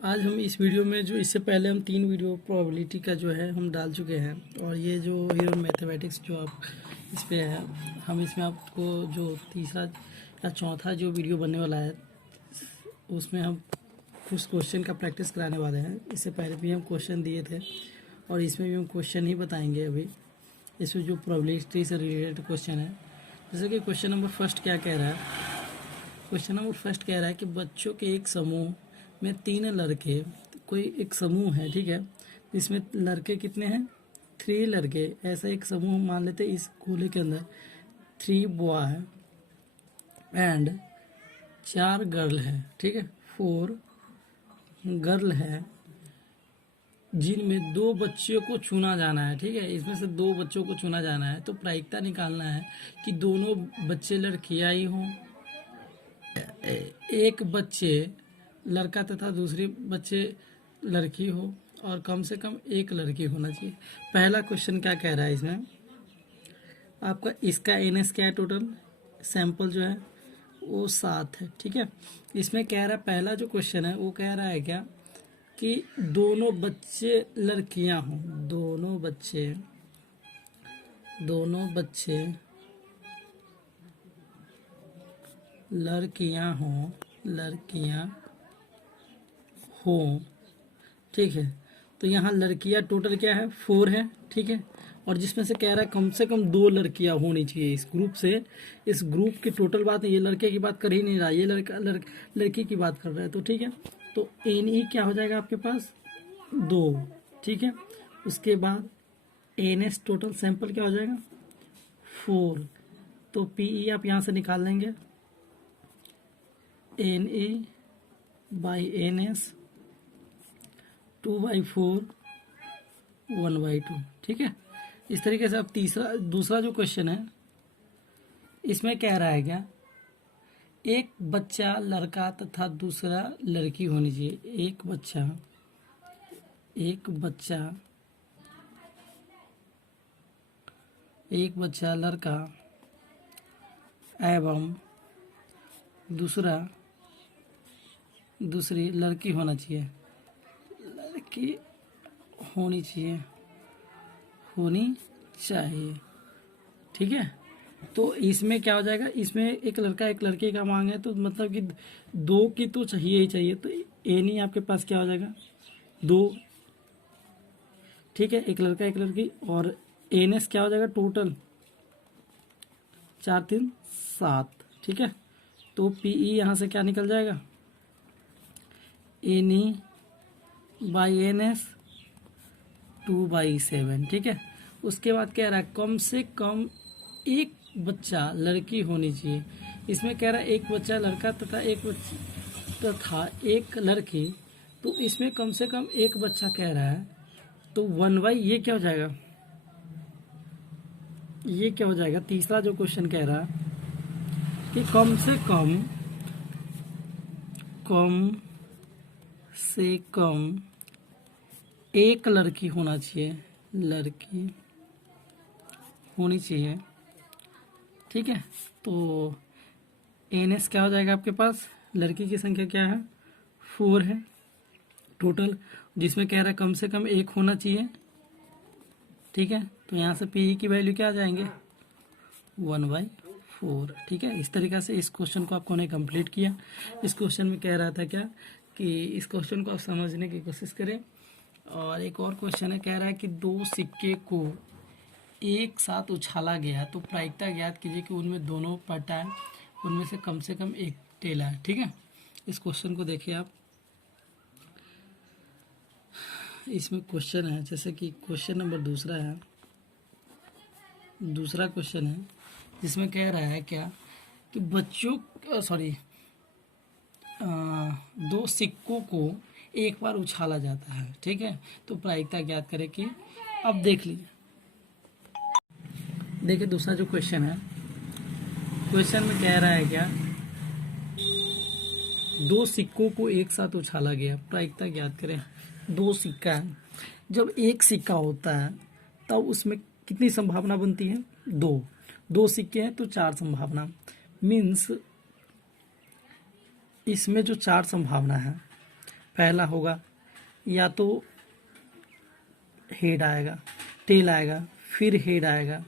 आज हम इस वीडियो में जो इससे पहले हम 3 वीडियो प्रोबेबिलिटी का जो है हम डाल चुके हैं, और ये जो हीरो मैथमेटिक्स जो आप इस पे है, हम इसमें आपको जो तीसरा या चौथा जो वीडियो बनने वाला है उसमें हम कुछ क्वेश्चन का प्रैक्टिस कराने वाले हैं। इससे पहले भी हम क्वेश्चन दिए थे और इसमें भी हम क्वेश्चन ही बताएंगे। अभी इसमें जो प्रोबेबिलिटी से रिलेटेड क्वेश्चन है, जैसे कि क्वेश्चन नंबर फर्स्ट क्या कह रहा है। क्वेश्चन नंबर फर्स्ट कह रहा है कि बच्चों के एक समूह में 3 लड़के, कोई एक समूह है, ठीक है, इसमें लड़के कितने हैं, 3 लड़के। ऐसा एक समूह मान लेते हैं, इस गोले के अंदर 3 बॉय एंड 4 गर्ल है, ठीक है, 4 गर्ल है, जिनमें 2 बच्चों को चुना जाना है, ठीक है, इसमें से 2 बच्चों को चुना जाना है। तो प्रायिकता निकालना है कि दोनों बच्चे लड़कियां ही हों, एक बच्चे लड़का तथा दूसरे बच्चे लड़की हो, और कम से कम एक लड़की होना चाहिए। पहला क्वेश्चन क्या कह रहा है, इसमें आपका इसका एनएस क्या है, टोटल सैंपल जो है वो 7 है, ठीक है। इसमें कह रहा है, पहला जो क्वेश्चन है वो कह रहा है क्या कि दोनों बच्चे लड़कियां हों, दोनों बच्चे लड़कियां हों, ठीक है। तो यहाँ लड़कियां टोटल क्या है, 4 है, ठीक है, और जिसमें से कह रहा है कम से कम 2 लड़कियां होनी चाहिए इस ग्रुप से। इस ग्रुप की टोटल बात है, ये लड़के की बात कर ही नहीं रहा, ये लड़की की बात कर रहा है, तो ठीक है। तो एन ई क्या हो जाएगा आपके पास, 2, ठीक है। उसके बाद एन एस टोटल सैंपल क्या हो जाएगा, 4। तो पी ई आप यहाँ से निकाल लेंगे, N A by N S 2/4 1/2, ठीक है। इस तरीके से अब दूसरा जो क्वेश्चन है, इसमें कह रहा है क्या, एक बच्चा लड़का तथा दूसरा लड़की होनी चाहिए। एक बच्चा लड़का एवं दूसरी लड़की होना चाहिए, होनी चाहिए, ठीक है। तो इसमें क्या हो जाएगा, इसमें एक लड़का एक लड़की का मांग है, तो मतलब कि 2 की तो चाहिए ही चाहिए। तो एन ही आपके पास क्या हो जाएगा, 2, ठीक है, एक लड़का एक लड़की, और एन एस क्या हो जाएगा टोटल 4 3 7, ठीक है। तो पी ई यहाँ से क्या निकल जाएगा, N E by N S 2/7, ठीक है। उसके बाद कह रहा है कम से कम एक बच्चा लड़की होनी चाहिए। इसमें कह रहा है एक बच्चा लड़का तथा एक लड़की, तो इसमें कम से कम एक बच्चा कह रहा है, तो 1/, ये क्या हो जाएगा, तीसरा जो क्वेश्चन कह रहा है कि कम से कम एक लड़की होनी चाहिए, ठीक है। तो एन एस क्या हो जाएगा आपके पास, लड़की की संख्या क्या है, 4 है टोटल, जिसमें कह रहा है कम से कम एक होना चाहिए, ठीक है। तो यहाँ से पी की वैल्यू क्या आ जाएंगे, 1/4, ठीक है। इस तरीके से इस क्वेश्चन को आपको ने कंप्लीट किया। इस क्वेश्चन में कह रहा था क्या कि इस क्वेश्चन को आप समझने की कोशिश करें। और एक और क्वेश्चन है, कह रहा है कि 2 सिक्के को एक साथ उछाला गया, तो प्रायिकता ज्ञात कीजिए कि उनमें दोनों पलटा है, उनमें से कम एक टेला है, ठीक है। इस क्वेश्चन को देखिए आप, इसमें क्वेश्चन है, जैसे कि क्वेश्चन नंबर दूसरा क्वेश्चन है, जिसमें कह रहा है क्या कि 2 सिक्कों को एक बार उछाला जाता है, ठीक है। तो प्रायिकता ज्ञात करें कि, अब देखिए दूसरा जो क्वेश्चन है, क्वेश्चन में कह रहा है क्या, 2 सिक्कों को एक साथ उछाला गया, प्रायिकता ज्ञात करें। 2 सिक्का है, जब एक सिक्का होता है तब उसमें कितनी संभावना बनती है, 2 सिक्के हैं तो 4 संभावना, मीन्स इसमें जो 4 संभावना है, पहला होगा या तो हेड आएगा, टेल आएगा, फिर हेड आएगा,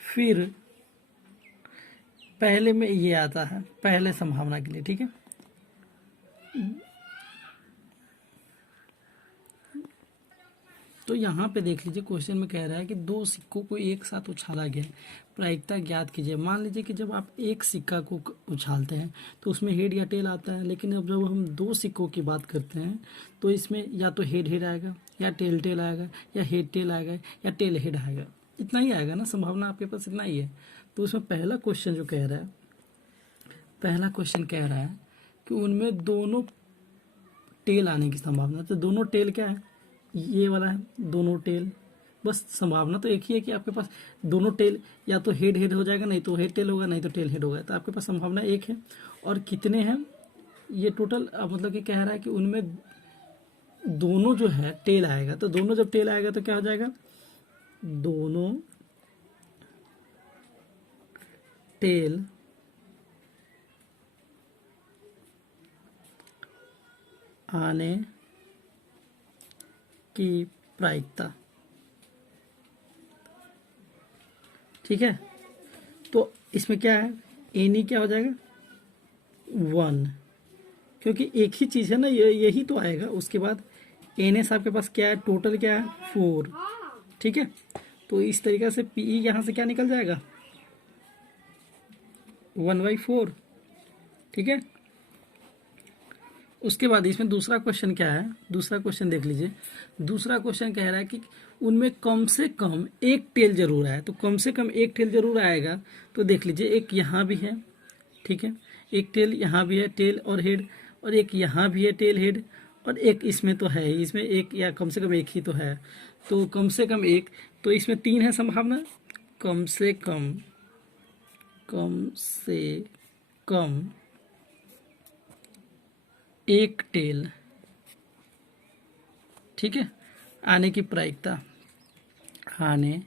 फिर पहले में ये आता है पहले संभावना के लिए, ठीक है। तो यहाँ पे देख लीजिए क्वेश्चन में कह रहा है कि दो सिक्कों को एक साथ उछाला गया, प्रायिकता ज्ञात कीजिए। मान लीजिए कि जब आप एक सिक्का को उछालते हैं तो उसमें हेड या टेल आता है, लेकिन अब जब हम दो सिक्कों की बात करते हैं तो इसमें या तो हेड हेड आएगा, या टेल टेल आएगा, या हेड टेल आएगा, या टेल हेड आएगा। इतना ही आएगा ना, संभावना आपके पास इतना ही है। तो उसमें पहला क्वेश्चन जो कह रहा है, पहला क्वेश्चन कह रहा है कि उनमें दोनों टेल आने की संभावना। तो दोनों टेल क्या है, ये वाला है दोनों टेल। बस संभावना तो एक ही है कि आपके पास दोनों टेल या तो हेड हेड हो जाएगा, नहीं तो हेड टेल होगा, नहीं तो टेल हेड होगा। तो आपके पास संभावना एक है। और कितने हैं ये टोटल, मतलब कि कह रहा है कि उनमें दोनों जो है टेल आएगा। तो दोनों जब टेल आएगा तो क्या हो जाएगा, दोनों टेल आने की प्रायिकता, ठीक है। तो इसमें क्या है, एनी क्या हो जाएगा 1, क्योंकि एक ही चीज़ है ना, यही तो आएगा। उसके बाद एन एस आपके पास क्या है, टोटल क्या है 4, ठीक है। तो इस तरीके से पीई यहाँ से क्या निकल जाएगा 1/4, ठीक है। उसके बाद इसमें दूसरा क्वेश्चन क्या है, दूसरा क्वेश्चन देख लीजिए। दूसरा क्वेश्चन कह रहा है कि उनमें कम से कम एक टेल जरूर आए। तो कम से कम एक टेल जरूर आएगा। तो देख लीजिए एक यहाँ भी है, ठीक है, एक टेल यहाँ भी है, टेल और हेड, और एक यहाँ भी है टेल हेड, और एक इसमें तो है, इसमें एक या कम से कम एक ही तो है। तो कम से कम एक, तो इसमें 3 है संभावना। कम से कम, कम से कम एक टेल, ठीक है, आने की प्रायिकता, आने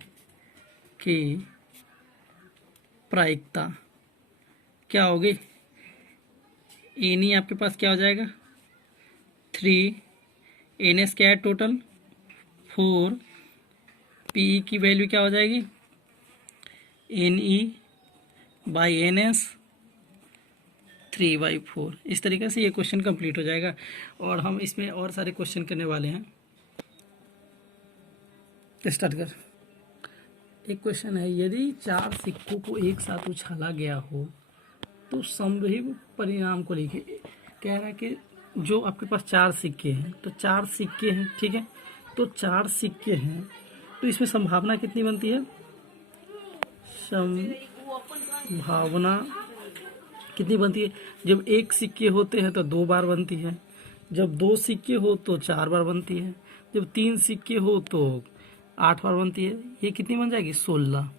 की प्रायिकता क्या होगी, एनी आपके पास क्या हो जाएगा 3, एन एस क्या है टोटल 4, पी की वैल्यू क्या हो जाएगी N E by N S 3/4। इस तरीके से ये क्वेश्चन कंप्लीट हो जाएगा। और हम इसमें और सारे क्वेश्चन करने वाले हैं। स्टार्ट कर। एक क्वेश्चन है, यदि 4 सिक्कों को एक साथ उछाला गया हो तो संभावित परिणाम को लिखिए। कह रहा है कि जो आपके पास 4 सिक्के हैं, तो 4 सिक्के हैं, ठीक है। तो 4 सिक्के हैं, तो इसमें संभावना कितनी बनती है, संभावना कितनी बनती है। जब एक सिक्के होते हैं तो 2 बार बनती है, जब 2 सिक्के हो तो 4 बार बनती है, जब 3 सिक्के हो तो 8 बार बनती है। ये कितनी बन जाएगी 16,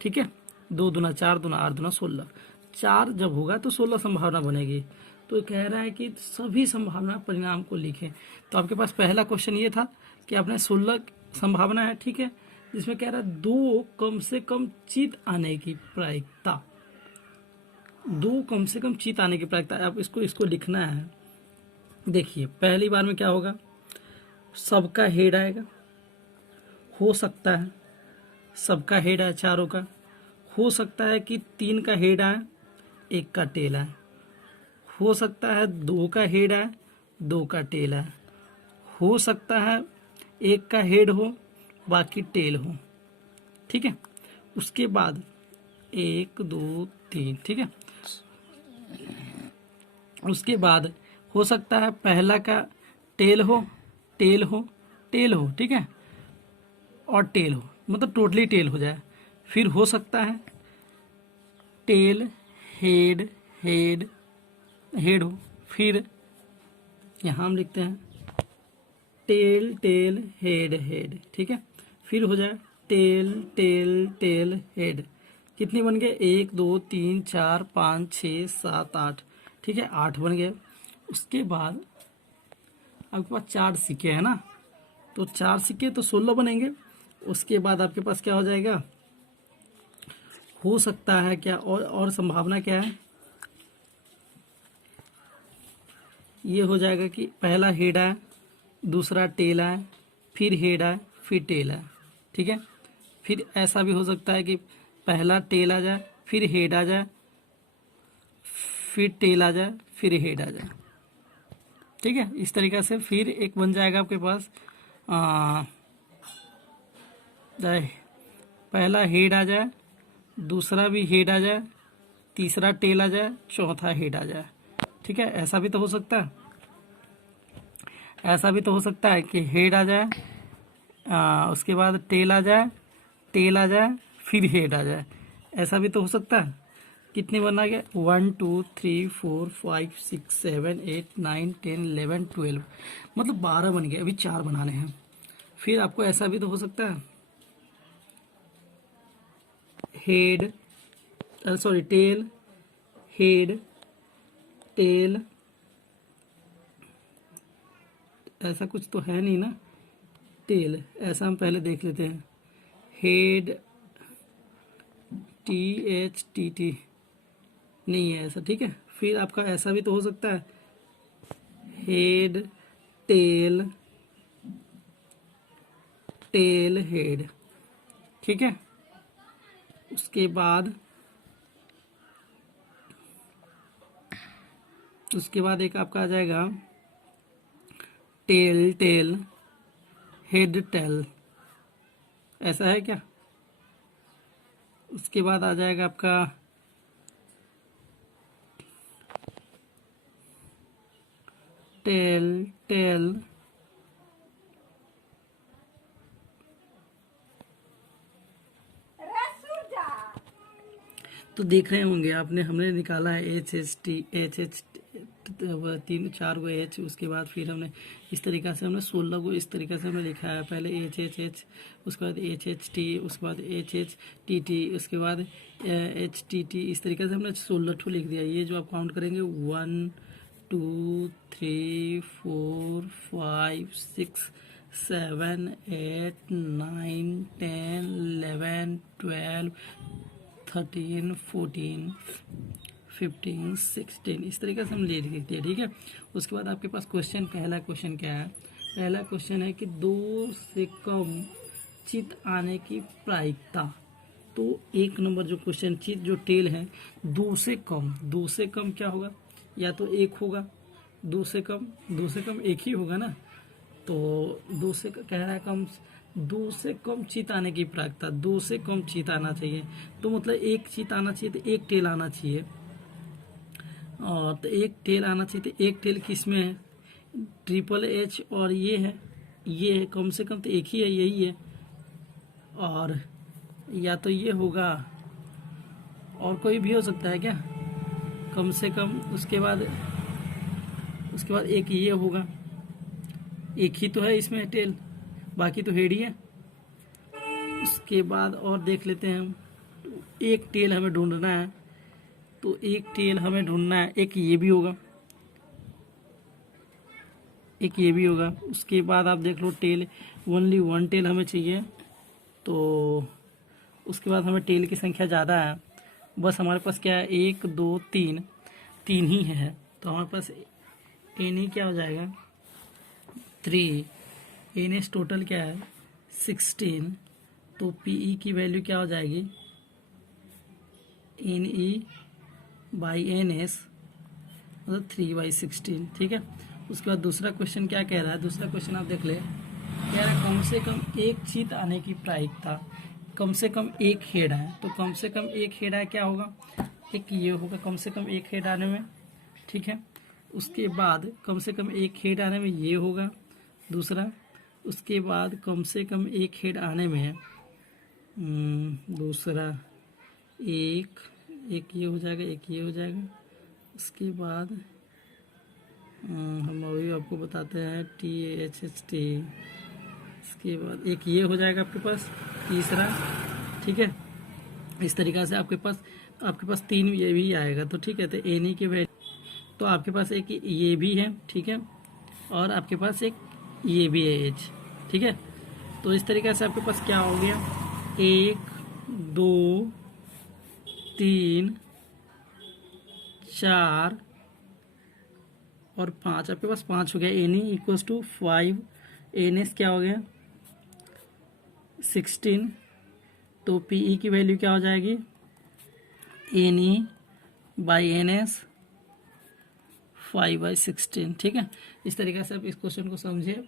ठीक है। 2 दूना 4 दूना 8 दूना 16, 4 जब होगा तो 16 संभावना बनेगी। तो कह रहा है कि सभी संभावना परिणाम को लिखें। तो आपके पास पहला क्वेश्चन ये था कि आपने 16 संभावना है, ठीक है, जिसमें कह रहा है 2 कम से कम चित आने की प्रायिकता, 2 कम से कम चित आने की प्रायिकता। आप इसको लिखना है। देखिए पहली बार में क्या होगा, सबका हेड आएगा, हो सकता है सबका हेड आए, चारों का। हो सकता है कि 3 का हेड आए, 1 का टेल आए। हो सकता है 2 का हेड आए, 2 का टेल आए। हो सकता है 1 का हेड हो, बाकी टेल हो, ठीक है। उसके बाद 1 2 3, ठीक है। उसके बाद हो सकता है पहला का टेल हो, टेल हो, टेल हो, ठीक है, और टेल हो, मतलब टोटली टेल हो जाए। फिर हो सकता है टेल हेड हेड हेड हो। फिर यहाँ हम लिखते हैं टेल टेल हेड हेड, ठीक है। फिर हो जाए टेल टेल टेल हेड। कितने बन गए 1 2 3 4 5 6 7 8, ठीक है, 8 बन गए। उसके बाद आपके पास 4 सिक्के हैं ना, तो 4 सिक्के तो 16 बनेंगे। उसके बाद आपके पास क्या हो जाएगा, हो सकता है क्या, और संभावना क्या है, ये हो जाएगा कि पहला हेड आए, दूसरा टेल आए, फिर हेड आए, फिर टेल आए, ठीक है। फिर ऐसा भी हो सकता है कि पहला टेल आ जाए, फिर हेड आ जाए, फिर टेल आ जाए, फिर हेड आ जाए, ठीक है। इस तरीके से फिर एक बन जाएगा आपके पास पहला हेड आ जाए, दूसरा भी हेड आ जाए, तीसरा टेल आ जाए, चौथा हेड आ जाए, ठीक है। ऐसा भी तो हो सकता है, ऐसा भी तो हो सकता है कि हेड आ जाए, उसके बाद टेल आ जाए, टेल आ जाए, फिर हेड आ जाए। ऐसा भी तो हो सकता है। कितने बना गया? 1 2 3 4 5 6 7 8 9 10 11 12, मतलब 12 बन गए। अभी 4 बनाने हैं। फिर आपको ऐसा भी तो हो सकता है, head sorry tail, head, tail, ऐसा कुछ तो है नहीं ना, टेल। ऐसा हम पहले देख लेते हैं, हेड, THTT, नहीं है ऐसा, ठीक है। फिर आपका ऐसा भी तो हो सकता है, हेड, टेल, टेल, हेड, ठीक है। उसके बाद एक आपका आ जाएगा टेल, टेल, हेड, टेल, ऐसा है क्या? उसके बाद आ जाएगा आपका टेल, टेल, तो देख रहे होंगे आपने, हमने निकाला है HH 3 4 गो H। उसके बाद फिर हमने इस तरीक़ा से हमने 16 को इस तरीक़े से हमने लिखा है। पहले HHH, उसके बाद HHT, उसके बाद HHTT, उसके बाद HTT, इस तरीक़े से हमने 16 ठो लिख दिया। ये जो आप काउंट करेंगे 1 2 3 4 5 6 7 8 9 10 11 12 13 14 15 16, इस तरीके से हम ले लिखते हैं, ठीक है। उसके बाद आपके पास क्वेश्चन, पहला क्वेश्चन क्या है? पहला क्वेश्चन है कि 2 से कम चित आने की प्रायिकता। तो एक नंबर जो क्वेश्चन, चित जो टेल है, 2 से कम, 2 से कम क्या होगा? या तो एक होगा, 2 से कम एक ही होगा ना। तो 2 से कह रहा है कम, 2 से कम चित आने की प्रायिकता, 2 से कम चित आना चाहिए। तो मतलब एक चित आना चाहिए तो एक टेल आना चाहिए, और तो एक टेल आना चाहिए। तो एक टेल किस में है? HHH, और ये है कम से कम तो एक ही है, यही है। और या तो ये होगा, और कोई भी हो सकता है क्या कम से कम? उसके बाद एक ये होगा, एक ही तो है इसमें टेल, बाकी तो हेड ही है। उसके बाद और देख लेते हैं हम, एक टेल हमें ढूंढना है, तो एक टेल हमें ढूंढना है, एक ये भी होगा, एक ये भी होगा। उसके बाद आप देख लो टेल, ओनली 1 टेल हमें चाहिए। तो उसके बाद हमें टेल की संख्या ज़्यादा है, बस हमारे पास क्या है 1 2 3, 3 ही है। तो हमारे पास एन ही क्या हो जाएगा 3, एन एस टोटल क्या है 16। तो पीई की वैल्यू क्या हो जाएगी N E by N S, मतलब 3/16, ठीक है। उसके बाद दूसरा क्वेश्चन क्या कह रहा है? दूसरा क्वेश्चन आप देख ले, कह रहा है कम से कम एक चित आने की प्रायिकता, कम से कम एक हेड है। तो कम से कम एक हेड है क्या होगा? एक ये होगा कम से कम एक हेड आने में, ठीक है। उसके बाद कम से कम एक हेड आने में ये होगा दूसरा। उसके बाद कम से कम एक हेड आने में दूसरा एक ये हो जाएगा, एक ये हो जाएगा। उसके बाद हम अभी आपको बताते हैं THHT। इसके बाद एक ये हो जाएगा आपके पास तीसरा, ठीक है। इस तरीक़ा से आपके पास 3 ये भी आएगा, तो ठीक है। तो एन के वैल्यू, तो आपके पास एक ये भी है, ठीक है, और आपके पास एक ये भी है एच, ठीक है। तो इस तरीक़े से आपके पास क्या हो गया 1 2 3 4 और 5, आपके पास 5 हो गया। N E equals to 5, N S क्या हो गया 16, तो पी ई की वैल्यू क्या हो जाएगी N E by N S 5/16। ठीक है, इस तरीके से आप इस क्वेश्चन को समझिए।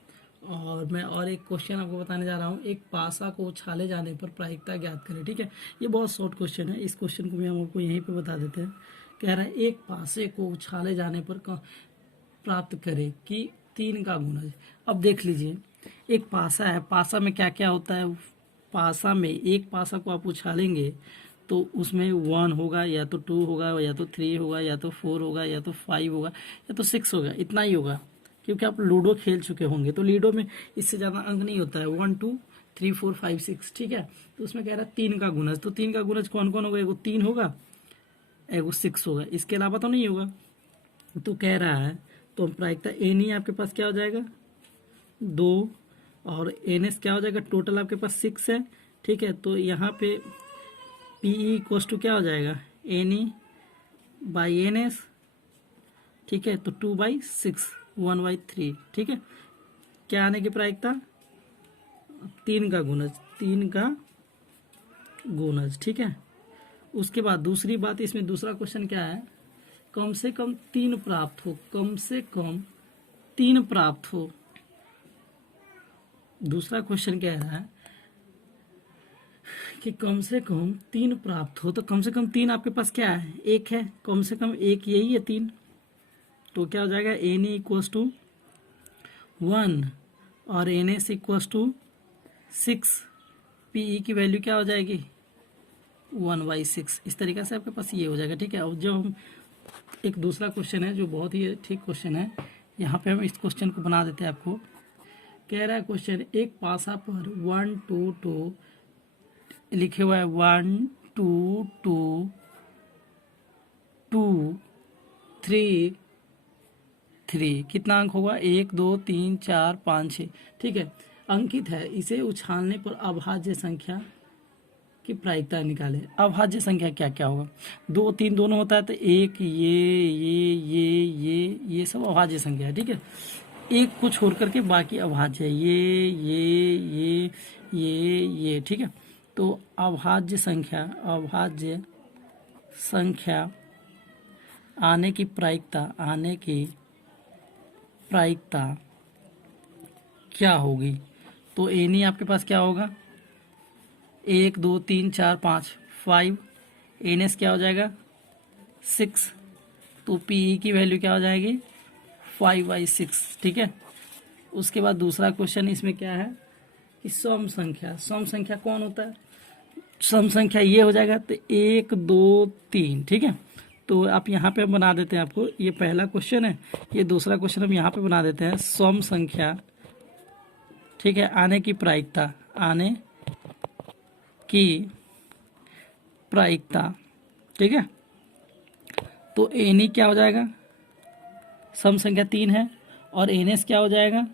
और मैं और एक क्वेश्चन आपको बताने जा रहा हूँ, एक पासा को उछाले जाने पर प्रायिकता ज्ञात करें। ठीक है, ये बहुत शॉर्ट क्वेश्चन है, इस क्वेश्चन को भी हम आपको यहीं पे बता देते हैं। कह रहा है एक पासे को उछाले जाने पर प्राप्त करें कि 3 का गुणज। अब देख लीजिए, एक पासा है, पासा में क्या क्या होता है। पासा में एक पासा को आप उछालेंगे तो उसमें 1 होगा, या तो 2 होगा, या तो 3 होगा, या तो 4 होगा, या तो 5 होगा, या तो 6 होगा। इतना ही होगा, क्योंकि आप लूडो खेल चुके होंगे, तो लूडो में इससे ज़्यादा अंक नहीं होता है। 1 2 3 4 5 6। ठीक है, तो उसमें कह रहा है 3 का गुणज। तो 3 का गुणज कौन कौन होगा, एगो 3 होगा, एगो 6 होगा, इसके अलावा तो नहीं होगा। तो कह रहा है, तो प्रायिकता एन ही आपके पास क्या हो जाएगा 2, और एन एस क्या हो जाएगा, टोटल आपके पास 6 है। ठीक है, तो यहाँ पे पी ई इक्वस टू क्या हो जाएगा N E by N S. ठीक है, तो 2/6, 1/3। ठीक है, क्या आने की प्रायिकता 3 का गुणज, 3 का गुणज। ठीक है, उसके बाद दूसरी बात, इसमें दूसरा क्वेश्चन क्या है, कम से कम 3 प्राप्त हो, कम से कम 3 प्राप्त हो। दूसरा क्वेश्चन क्या है कि कम से कम 3 प्राप्त हो। तो कम से कम 3 आपके पास क्या है, 1 है, कम से कम 1 यही है 3। तो क्या हो जाएगा एन ई इक्वस टू 1 और N S equals to 6। P E की वैल्यू क्या हो जाएगी 1/6। इस तरीके से आपके पास ये हो जाएगा। ठीक है, और जो हम एक दूसरा क्वेश्चन है जो बहुत ही ठीक क्वेश्चन है, यहाँ पे हम इस क्वेश्चन को बना देते हैं आपको। कह रहा है क्वेश्चन, एक पासा पर 1 2 2 लिखे हुआ है, 1 2 2 2 3 3। कितना अंक होगा 1 2 3 4 5 6। ठीक है, अंकित है, इसे उछालने पर अभाज्य संख्या की प्रायिकता निकाले। अभाज्य संख्या क्या क्या होगा, 2 3 दोनों होता है, तो एक ये सब अभाज्य संख्या है। ठीक है, एक को छोड़ करके बाकी अभाज्य है, ये। ठीक है, तो अभाज्य संख्या आने की प्रायिकता क्या होगी। तो एन ही आपके पास क्या होगा 1 2 3 4 5 एन एस क्या हो जाएगा 6। तो पी ई की वैल्यू क्या हो जाएगी 5/6। ठीक है, उसके बाद दूसरा क्वेश्चन इसमें क्या है कि सम संख्या कौन होता है, सम संख्या ये हो जाएगा, तो 1 2 3। ठीक है, तो आप यहाँ पे बना देते हैं आपको, ये पहला क्वेश्चन है, ये दूसरा क्वेश्चन हम यहाँ पे बना देते हैं सम संख्या। ठीक है, आने की प्रायिकता। ठीक है, तो एन ई क्या हो जाएगा, सम संख्या 3 है, और एन एस क्या हो जाएगा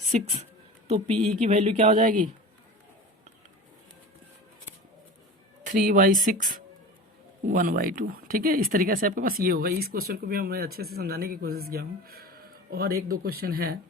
6। तो पी ई की वैल्यू क्या हो जाएगी 3/6, 1/2। ठीक है, इस तरीके से आपके पास ये होगा। इस क्वेश्चन को भी हमने अच्छे से समझाने की कोशिश किया हूँ। और एक दो क्वेश्चन है